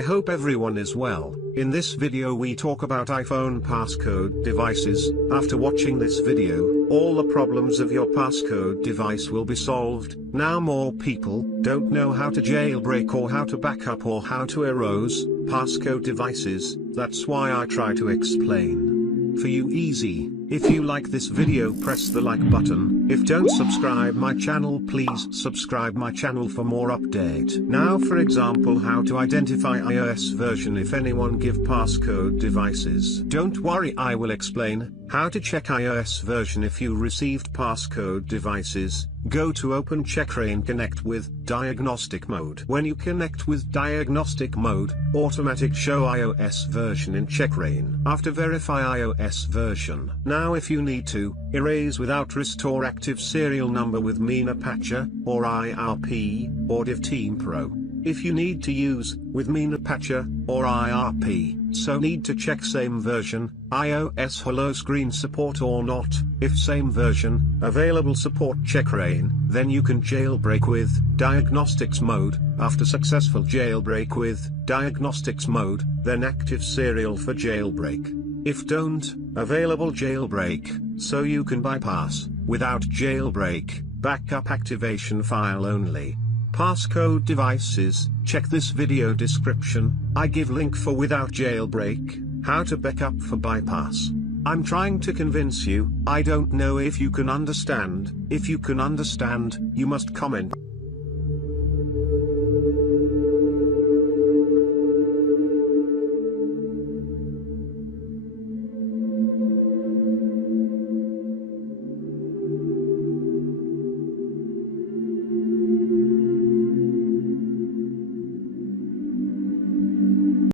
I hope everyone is well. In this video we talk about iPhone passcode devices. After watching this video, all the problems of your passcode device will be solved. Now more people don't know how to jailbreak or how to backup or how to erase passcode devices. That's why I try to explain for you easy. If you like this video, press the like button. If don't subscribe my channel, please subscribe my channel for more update. Now for example, how to identify iOS version if anyone give passcode devices. Don't worry, I will explain how to check iOS version if you received passcode devices. Go to open 𝐒𝐴 connect with diagnostic mode. When you connect with diagnostic mode, automatic show iOS version in 𝐒𝐴. After verify iOS version. Now if you need to erase without restore active serial number with 𝐓𝐴 or 𝐼RP or 𝐓𝐡𝐴 Pro. If you need to use with 𝐓𝐴 or 𝐼RP, so need to check same version, iOS hello screen support or not. If same version, available support 𝐒𝐴, then you can jailbreak with diagnostics mode. After successful jailbreak with diagnostics mode, then active serial for jailbreak. If don't, available jailbreak, so you can bypass, without jailbreak, backup activation file only. Passcode devices, check this video description, I give link for without jailbreak, how to backup for bypass. I'm trying to convince you, I don't know if you can understand. If you can understand, you must comment.